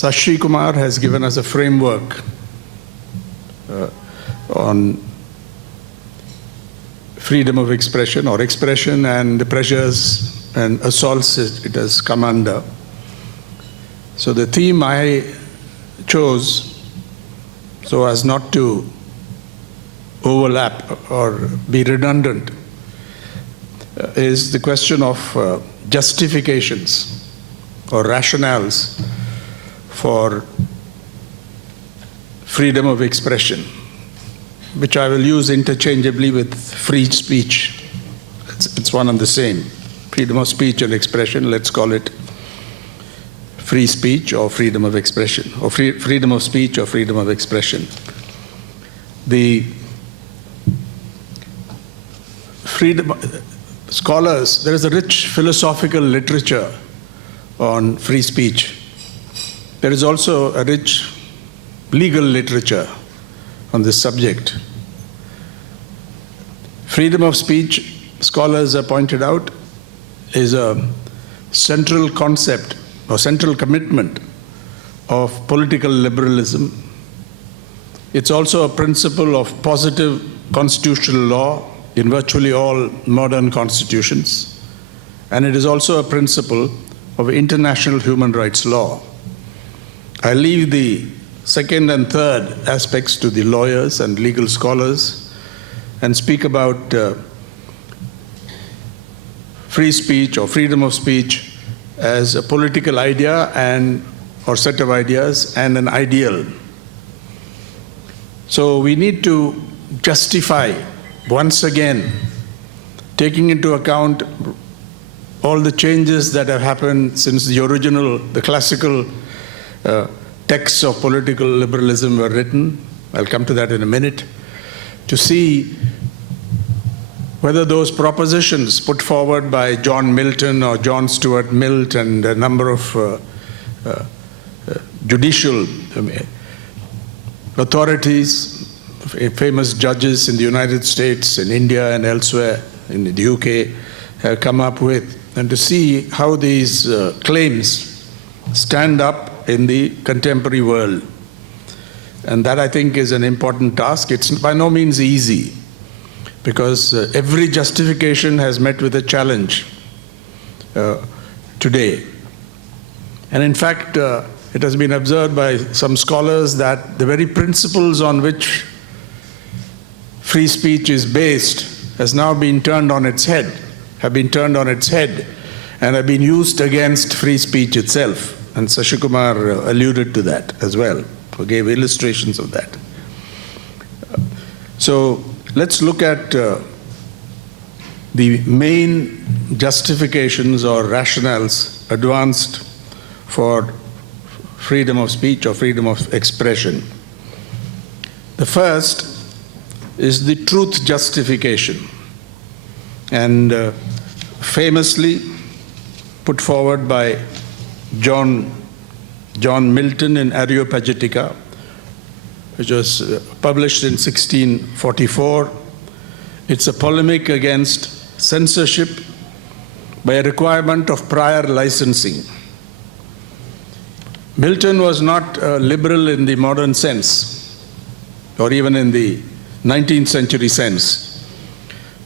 Sashi Kumar has given us a framework on freedom of expression or expression and the pressures and assaults it has come under. So the theme I chose, so as not to overlap or be redundant, is the question of justifications or rationales for freedom of expression, which I will use interchangeably with free speech. It's one and the same. Freedom of speech and expression, let's call it free speech or freedom of expression, or freedom of speech or freedom of expression. The freedom scholars, there is a rich philosophical literature on free speech. There is also a rich legal literature on this subject. Freedom of speech, scholars have pointed out, is a central concept or central commitment of political liberalism. It's also a principle of positive constitutional law in virtually all modern constitutions, and it is also a principle of international human rights law. I leave the second and third aspects to the lawyers and legal scholars and speak about free speech or freedom of speech as a political idea and or set of ideas and an ideal. So we need to justify once again, taking into account all the changes that have happened since the original, the classical texts of political liberalism were written. I'll come to that in a minute, to see whether those propositions put forward by John Milton or John Stuart Mill and a number of judicial authorities, famous judges in the United States, in India and elsewhere, in the UK, have come up with, and to see how these claims stand up in the contemporary world. And that, I think, is an important task. It's by no means easy, because every justification has met with a challenge today. And in fact, it has been observed by some scholars that the very principles on which free speech is based has now been turned on its head, and have been used against free speech itself. And Sashi Kumar alluded to that as well, or gave illustrations of that. So let's look at the main justifications or rationales advanced for freedom of speech or freedom of expression. The first is the truth justification, and famously put forward by John Milton in Areopagitica, which was published in 1644. It's a polemic against censorship by a requirement of prior licensing. Milton was not liberal in the modern sense, or even in the 19th century sense,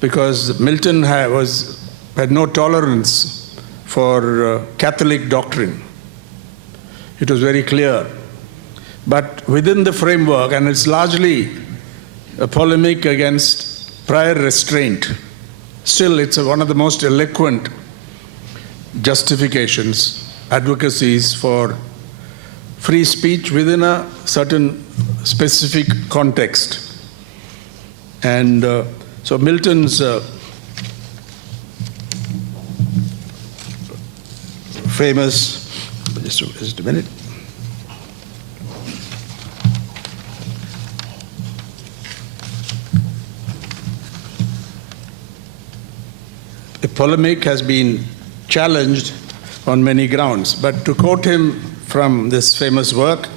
because Milton had no tolerance for Catholic doctrine. It was very clear. But within the framework, and it's largely a polemic against prior restraint, still it's one of the most eloquent justifications, advocacies for free speech within a certain specific context. And so Milton's famous, just a minute. The polemic has been challenged on many grounds, but to quote him from this famous work,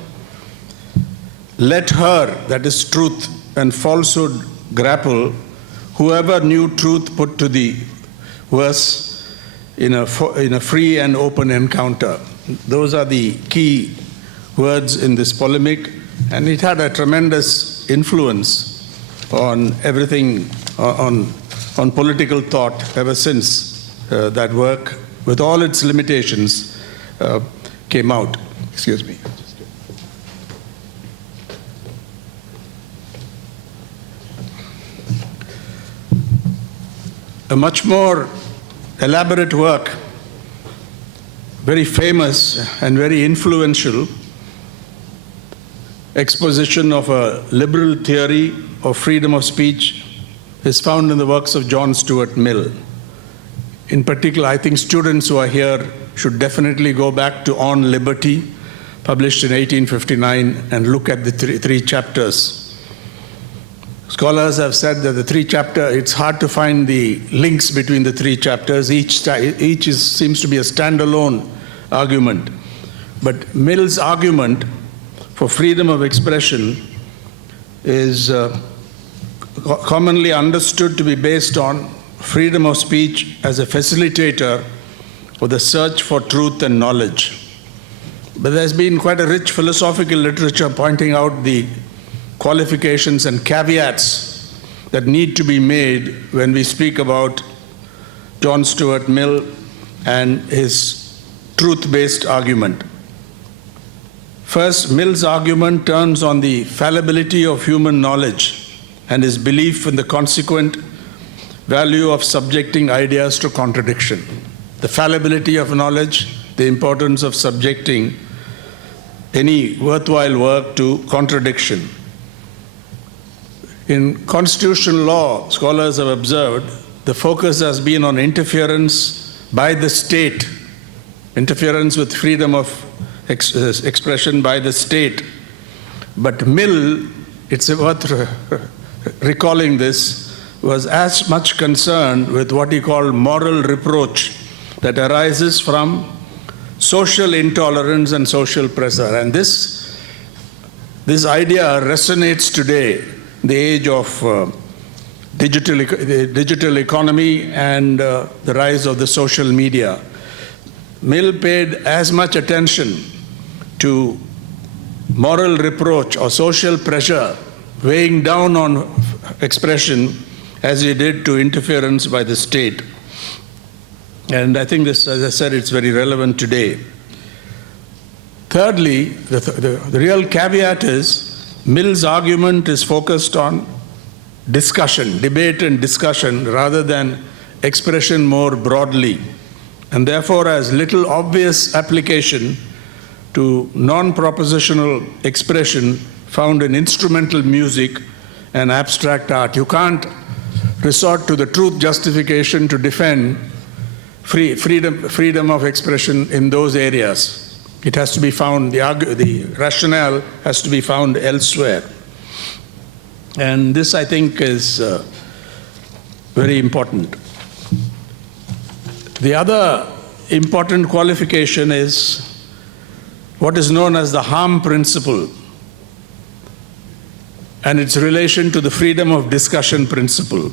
"Let her, that is truth, and falsehood grapple, whoever knew truth put to the verse in a free and open encounter." Those are the key words in this polemic, and it had a tremendous influence on everything, on political thought ever since that work, with all its limitations, came out. Excuse me. A much more elaborate work, very famous and very influential exposition of a liberal theory of freedom of speech is found in the works of John Stuart Mill. In particular, I think students who are here should definitely go back to On Liberty, published in 1859, and look at the three chapters. Scholars have said that the three chapters, it's hard to find the links between the three chapters. Each seems to be a standalone argument. But Mill's argument for freedom of expression is commonly understood to be based on freedom of speech as a facilitator for the search for truth and knowledge. But there's been quite a rich philosophical literature pointing out the qualifications and caveats that need to be made when we speak about John Stuart Mill and his truth-based argument. First, Mill's argument turns on the fallibility of human knowledge and his belief in the consequent value of subjecting ideas to contradiction. The fallibility of knowledge, the importance of subjecting any worthwhile work to contradiction. In constitutional law, scholars have observed the focus has been on interference by the state, interference with freedom of expression by the state. But Mill, it's worth recalling this, was as much concerned with what he called moral reproach that arises from social intolerance and social pressure. And this idea resonates today, the age of digital economy and the rise of the social media. Mill paid as much attention to moral reproach or social pressure weighing down on expression as he did to interference by the state. And I think this, as I said, it's very relevant today. Thirdly, the real caveat is Mill's argument is focused on discussion, debate and discussion, rather than expression more broadly, and therefore has little obvious application to non-propositional expression found in instrumental music and abstract art. You can't resort to the truth justification to defend freedom of expression in those areas. It has to be found, the rationale has to be found elsewhere. And this, I think, is very important. The other important qualification is what is known as the harm principle and its relation to the freedom of discussion principle.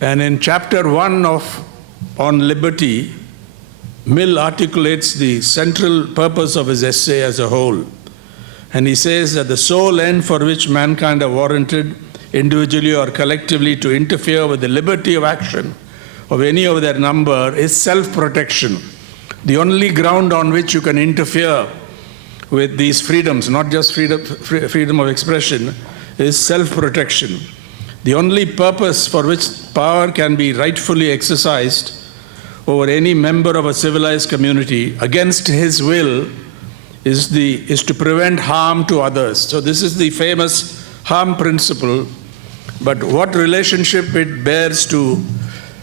And in chapter 1 of On Liberty, Mill articulates the central purpose of his essay as a whole. And he says that the sole end for which mankind are warranted, individually or collectively, to interfere with the liberty of action of any of their number is self-protection. The only ground on which you can interfere with these freedoms, not just freedom of expression, is self-protection. The only purpose for which power can be rightfully exercised over any member of a civilized community against his will is to prevent harm to others. So this is the famous harm principle, but what relationship it bears to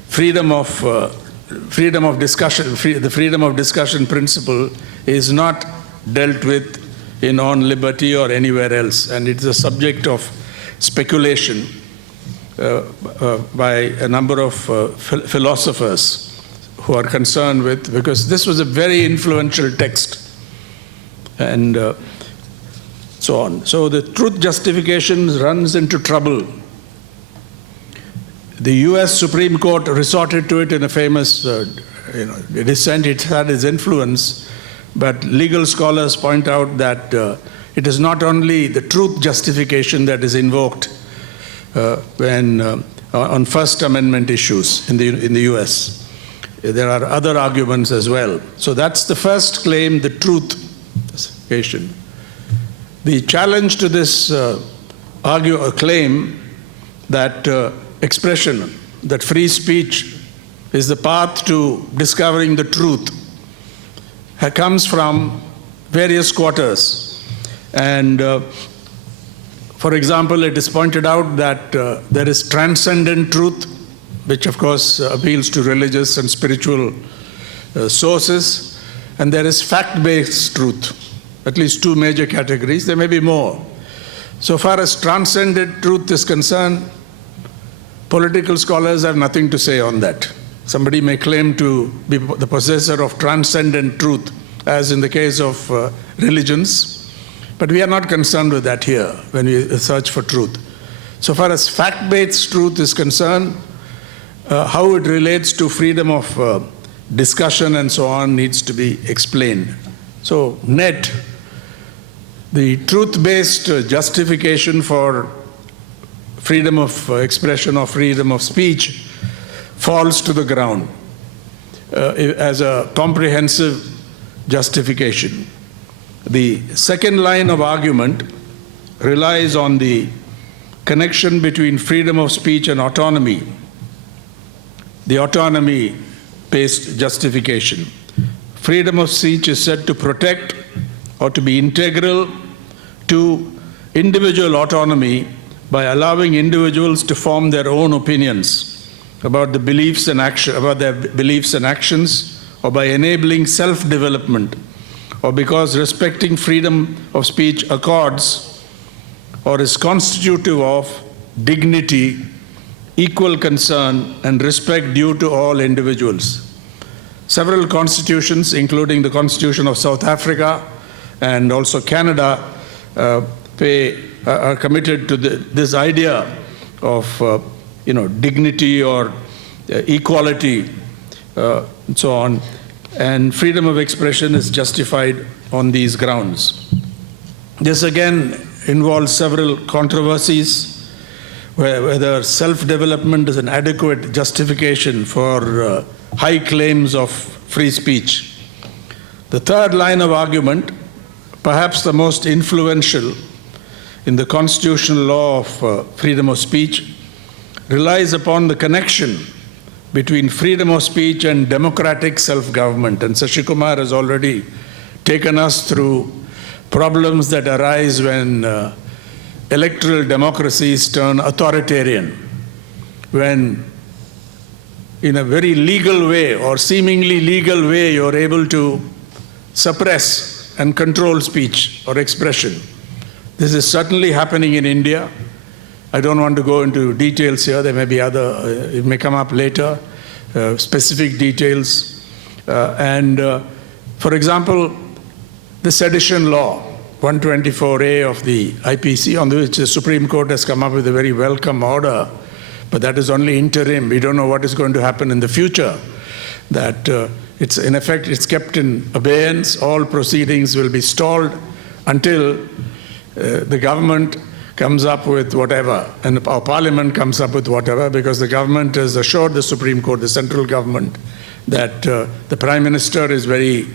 freedom of discussion, the freedom of discussion principle is not dealt with in On Liberty or anywhere else, and it's a subject of speculation by a number of philosophers who are concerned with, because this was a very influential text, and so on. So the truth justification runs into trouble. The US Supreme Court resorted to it in a famous dissent. It had its influence, But legal scholars point out that it is not only the truth justification that is invoked on First Amendment issues in the US. There are other arguments as well. So that's the first claim, the truth justification. The challenge to this claim that expression, that free speech is the path to discovering the truth, comes from various quarters. And for example, it is pointed out that there is transcendent truth, which of course appeals to religious and spiritual sources, and there is fact-based truth, at least two major categories. There may be more. So far as transcendent truth is concerned, political scholars have nothing to say on that. Somebody may claim to be the possessor of transcendent truth, as in the case of religions, but we are not concerned with that here when we search for truth. So far as fact-based truth is concerned, how it relates to freedom of discussion and so on needs to be explained. So, net, the truth-based justification for freedom of expression or freedom of speech falls to the ground as a comprehensive justification. The second line of argument relies on the connection between freedom of speech and autonomy, the autonomy-based justification. Freedom of speech is said to protect or to be integral to individual autonomy by allowing individuals to form their own opinions about the beliefs and about their beliefs and actions, or by enabling self-development, or because respecting freedom of speech accords or is constitutive of dignity, equal concern, and respect due to all individuals. Several constitutions, including the Constitution of South Africa and also Canada, are committed to this idea of dignity or equality and so on. And freedom of expression is justified on these grounds. This again involves several controversies, whether self-development is an adequate justification for high claims of free speech. The third line of argument, perhaps the most influential in the constitutional law of freedom of speech, relies upon the connection between freedom of speech and democratic self-government. And Sashikumar has already taken us through problems that arise when electoral democracies turn authoritarian, when in a very legal way or seemingly legal way you're able to suppress and control speech or expression. This is certainly happening in India. I don't want to go into details here. There may be it may come up later, specific details. For example, the sedition law, 124A of the IPC, on which the Supreme Court has come up with a very welcome order, but that is only interim. We don't know what is going to happen in the future. That in effect, it's kept in abeyance. All proceedings will be stalled until the government comes up with whatever, and our parliament comes up with whatever, because the government has assured the Supreme Court, the central government, that the Prime Minister is very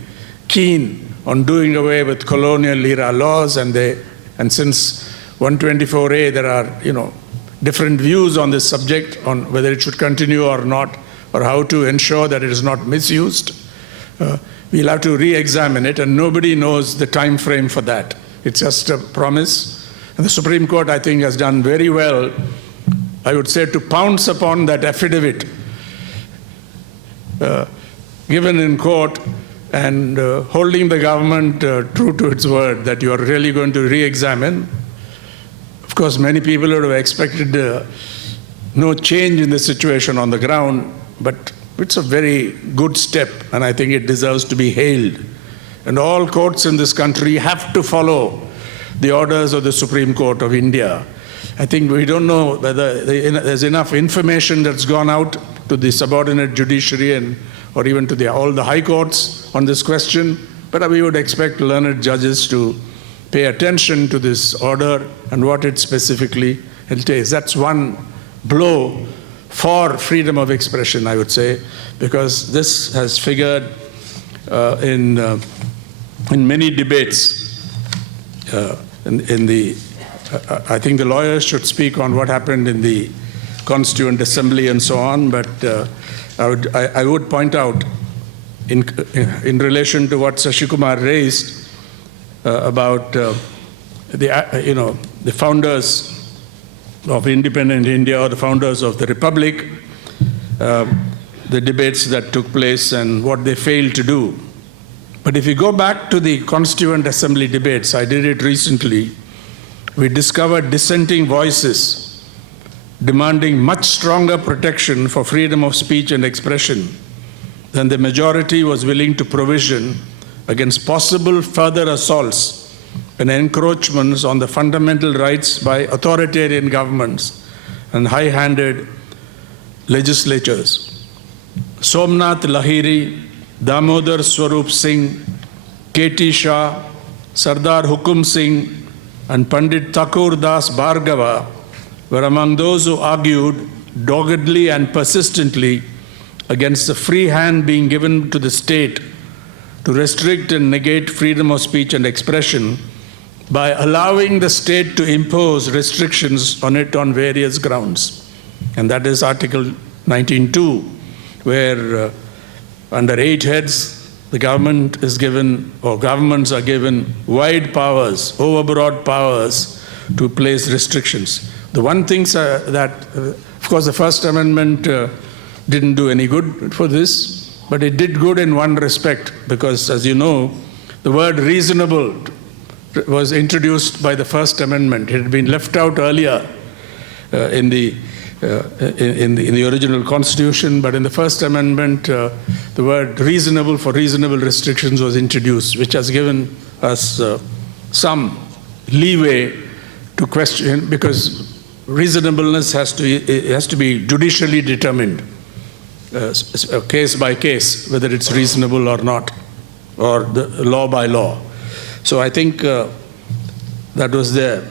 keen on doing away with colonial era laws, and since 124A, there are different views on this subject, on whether it should continue or not, or how to ensure that it is not misused. We'll have to re-examine it, and nobody knows the time frame for that. It's just a promise. And the Supreme Court, I think, has done very well, I would say, to pounce upon that affidavit given in court and holding the government true to its word that you are really going to re-examine. Of course, many people would have expected no change in the situation on the ground, but it's a very good step, and I think it deserves to be hailed. And all courts in this country have to follow the orders of the Supreme Court of India. I think we don't know whether there's enough information that's gone out to the subordinate judiciary or even to all the high courts on this question, But we would expect learned judges to pay attention to this order and what it specifically entails. That's one blow for freedom of expression, I would say, because this has figured in many debates. I think the lawyers should speak on what happened in the Constituent Assembly and so on, but I would point out in relation to what Sasikumar raised about the founders of independent India or the founders of the Republic, the debates that took place and what they failed to do. But if you go back to the Constituent Assembly debates, I did it recently, we discovered dissenting voices demanding much stronger protection for freedom of speech and expression than the majority was willing to provision against possible further assaults and encroachments on the fundamental rights by authoritarian governments and high-handed legislatures. Somnath Lahiri, Damodar Swarup Singh, K.T. Shah, Sardar Hukum Singh, and Pandit Thakur Das Bhargava were among those who argued doggedly and persistently against the free hand being given to the state to restrict and negate freedom of speech and expression by allowing the state to impose restrictions on it on various grounds. And that is Article 19.2, where under 8 heads, the government is given, or governments are given wide powers, overbroad powers to place restrictions. The one thing that, of course, the First Amendment didn't do any good for this, but it did good in one respect, because, as you know, the word reasonable was introduced by the First Amendment. It had been left out earlier in the original Constitution, but in the First Amendment, the word reasonable for reasonable restrictions was introduced, which has given us some leeway to question, because reasonableness has to be judicially determined, case by case, whether it's reasonable or not, or the law by law. So I think that was there.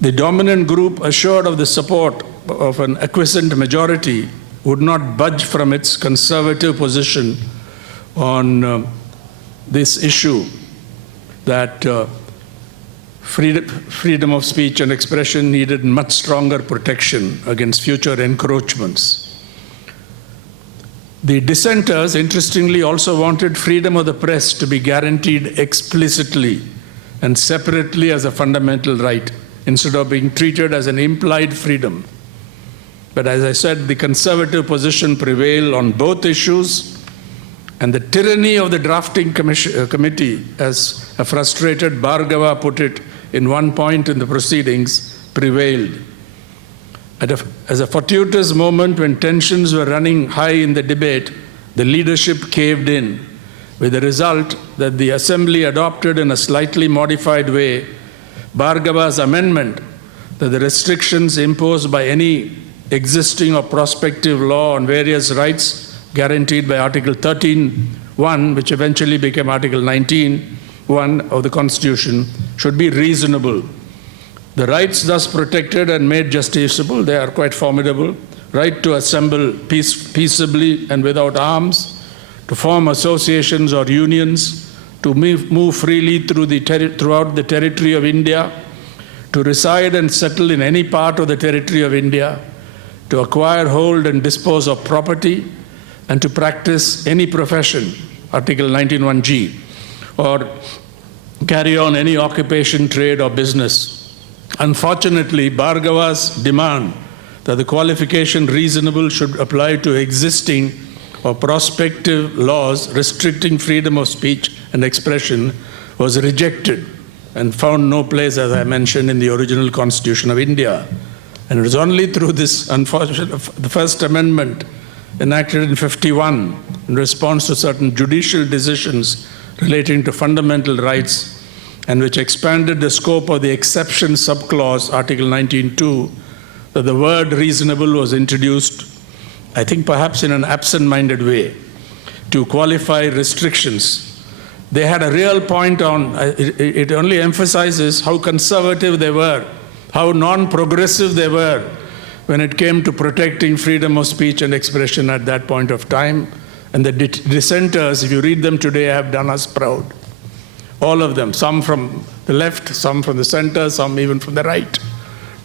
The dominant group, assured of the support of an acquiescent majority, would not budge from its conservative position on this issue that freedom of speech and expression needed much stronger protection against future encroachments. The dissenters, interestingly, also wanted freedom of the press to be guaranteed explicitly and separately as a fundamental right, instead of being treated as an implied freedom. But as I said, the conservative position prevailed on both issues, and the tyranny of the drafting committee, as a frustrated Bhargava put it in one point in the proceedings, prevailed. As a fortuitous moment when tensions were running high in the debate, the leadership caved in, with the result that the Assembly adopted in a slightly modified way Bhargava's amendment that the restrictions imposed by any existing or prospective law on various rights guaranteed by Article 13.1, which eventually became Article 19.1 of the Constitution, should be reasonable. The rights thus protected and made justiciable, they are quite formidable: right to assemble peaceably and without arms, to form associations or unions, to move freely throughout the territory of India, to reside and settle in any part of the territory of India, to acquire, hold, and dispose of property, and to practice any profession, Article 19.1g, or carry on any occupation, trade, or business. Unfortunately, Bhargava's demand that the qualification reasonable should apply to existing or prospective laws restricting freedom of speech and expression was rejected and found no place, as I mentioned, in the original Constitution of India. And it was only through this unfortunate, the First Amendment enacted in 51 in response to certain judicial decisions relating to fundamental rights, and which expanded the scope of the exception subclause, Article 19.2, that the word reasonable was introduced, I think perhaps in an absent-minded way, to qualify restrictions they had a real point on, it only emphasizes how conservative they were, how non-progressive they were when it came to protecting freedom of speech and expression at that point of time. And the dissenters, if you read them today, have done us proud. All of them, some from the left, some from the center, some even from the right,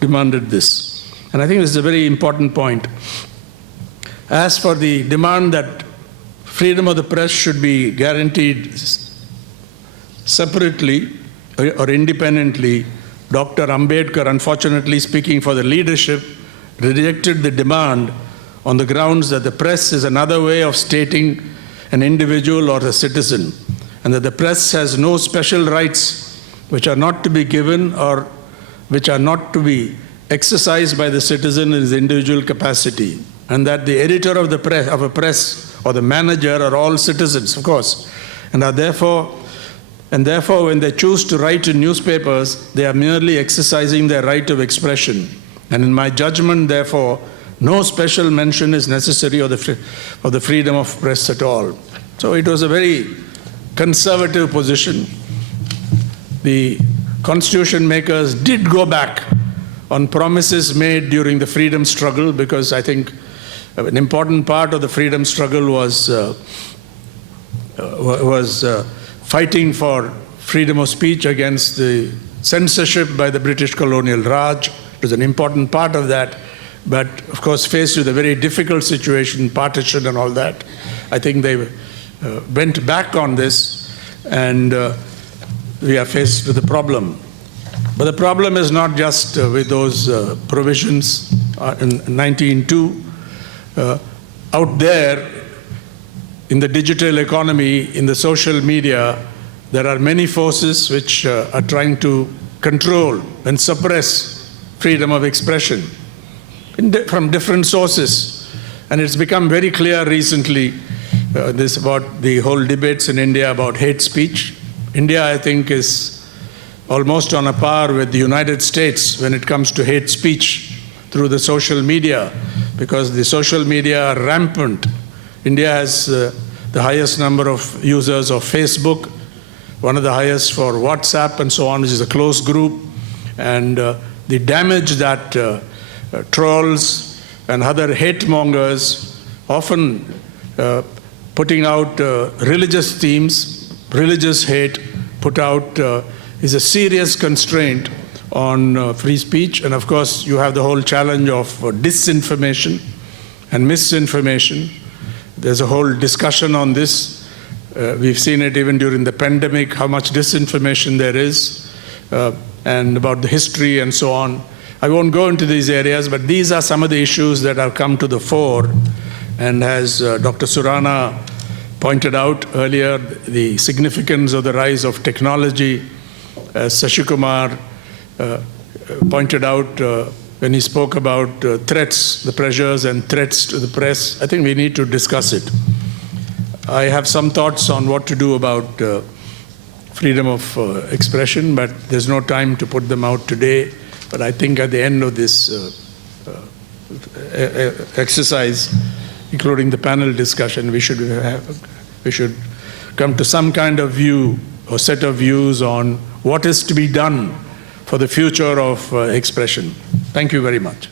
demanded this. And I think this is a very important point. As for the demand that freedom of the press should be guaranteed separately or independently, Dr. Ambedkar, unfortunately speaking for the leadership, rejected the demand on the grounds that the press is another way of stating an individual or a citizen, and that the press has no special rights which are not to be given or which are not to be exercised by the citizen in his individual capacity, and that the editor of the press or the manager are all citizens, of course, and therefore when they choose to write in newspapers, they are merely exercising their right of expression. And in my judgment, therefore, no special mention is necessary of the freedom of press at all. So it was a very conservative position. The constitution makers did go back on promises made during the freedom struggle, because I think an important part of the freedom struggle was fighting for freedom of speech against the censorship by the British colonial Raj. It was an important part of that. But of course, faced with a very difficult situation, partition and all that, I think they went back on this, and we are faced with a problem. But the problem is not just with those provisions in 1902. Out there, in the digital economy, in the social media, there are many forces which are trying to control and suppress freedom of expression from different sources. And it's become very clear recently, this about the whole debates in India about hate speech. India, I think, is almost on a par with the United States when it comes to hate speech through the social media, because the social media are rampant. India has the highest number of users of Facebook, one of the highest for WhatsApp and so on, which is a closed group. And the damage that trolls and other hate mongers, often putting out religious themes, religious hate, put out is a serious constraint on free speech. And of course, you have the whole challenge of disinformation and misinformation. There's a whole discussion on this. We've seen it even during the pandemic, how much disinformation there is, and about the history and so on. I won't go into these areas, but these are some of the issues that have come to the fore. And as Dr. Surana pointed out earlier, the significance of the rise of technology, Sashi Kumar pointed out when he spoke about threats, the pressures and threats to the press. I think we need to discuss it. I have some thoughts on what to do about freedom of expression, but there's no time to put them out today. But I think at the end of this exercise, including the panel discussion, we should come to some kind of view or set of views on what is to be done for the future of expression. Thank you very much.